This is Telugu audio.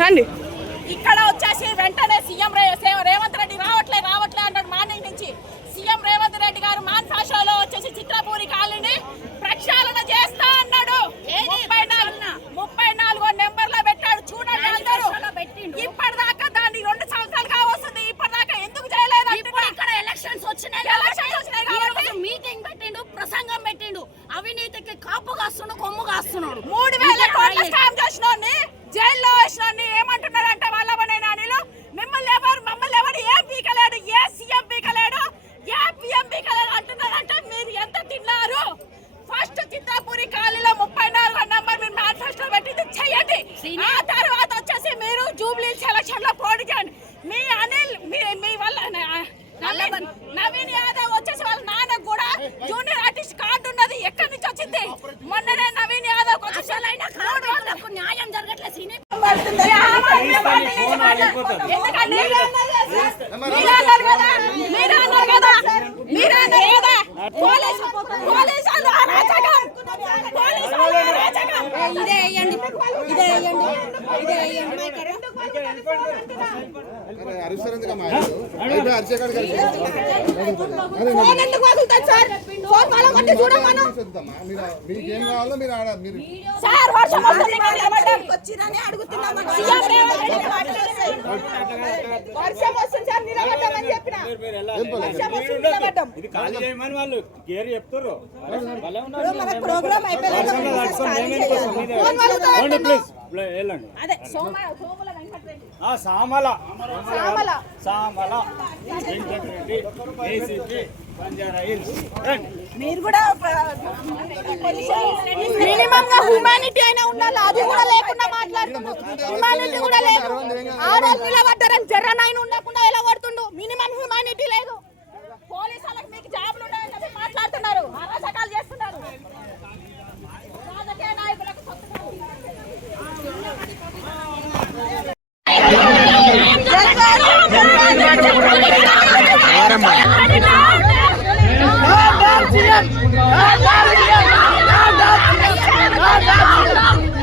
రండి. ఇక్కడ వచ్చేసి వెంటనే సీఎం రేవంత్ రెడ్డి రావట్లే రావట్లే అన్నాడు మార్నింగ్ నుంచి. సీఎం రేవంత్ రెడ్డి గారు మాన్ భాషలో వచ్చేసి చిత్రపూరి కాలనీ ప్రక్షాళన చేస్తా అన్నాడు. ముప్పై నాలుగు ముప్పై నాలుగో నెంబర్లో పెట్టాడు చూడండి అందరూ. ఇప్పటిదాకా దాన్ని రెండు సంవత్సరాలు కావస్తుంది ఇప్పటిదాకా ఎందుకు చేయలేదు ఇక్కడ ఎలక్షన్స్ వచ్చినాయి ఎలక్షన్స్ వచ్చినాయి కాబట్టి మీటింగ్ పెట్టిండు ప్రసంగం పెట్టిండు. అవినీతికి కాపు కాస్తున్నాడు కొమ్ము కాస్తున్నాడు. మూడు వేల కోట్ల. స్కామ్ చేసినోని ఆ తర్వాత వచ్చేసి మీరు జూబ్లీ సెలక్షన్లో పోటీ చేయండి. మీ అనిల్ మీ మీ వల్ల నవీన్ నవీన్ యాదవ్ వచ్చేసి వాళ్ళ నాన్న కూడా జూనియర్ ఆర్టిస్ట్ కార్డు ఉన్నది ఎక్కడి నుంచి వచ్చింది? మొన్ననే నవీన్ యాదవ్ న్యాయం జరగట్లేదు మీరే అన్నారు కదా మీరే అన్నారు కదా మీరే అన్నారు కదా పోలీసు పోలీసు వాళ్ళు అరాచకం పోలీసు వాళ్ళు అరాచకం ఇదే వేయండి. ఇదే వేయండి. ఇదే వేయండి. ఫోన్ ఎందుకు సార్? ఫోన్ వాళ్ళ కొట్టి చూడమను సార్ వర్షం వస్తుంది ఇక్కడ అడుగుతున్నాం సీఎం రేవంత్ రెడ్డి మాట్లాడేసారు. వర్షం వస్తుంది సార్ నిలబడ్డామని చెప్పిన. వర్షం వస్తుంది నిలబడ్డాం. ఇది ఖాళీ చేయమని వాళ్ళు గేరు చెప్తారు భలే మన ప్రోగ్రామ్ అయిపోయాక ఫోన్ వదులుతారు ప్లీజ్. వెళ్ళండి. అదే సోమ సోముల వెంకటరెడ్డి. ఆ సామల. సామల. వెంకటరెడ్డి ఏసీపీ. మీరు కూడా మినిమం గా హ్యూమానిటీ అయినా ఉండాలి అది కూడా లేకుండా మాట్లాడుతున్నాం హ్యూమానిటీ కూడా లేదు ఆడవాళ్ళు నిలబడ్డారని జర్రనైనా ఉండకుండా ఎలా పడుతుండు మినిమం హ్యూమానిటీ లేదు పోలీసు వాళ్ళకి మీకు జాబులు ఉన్నాయని చెప్పి మాట్లాడుతున్నారు అరాచకాలు చేస్తున్నారు రాజకీయ నాయకులకు రేవంత్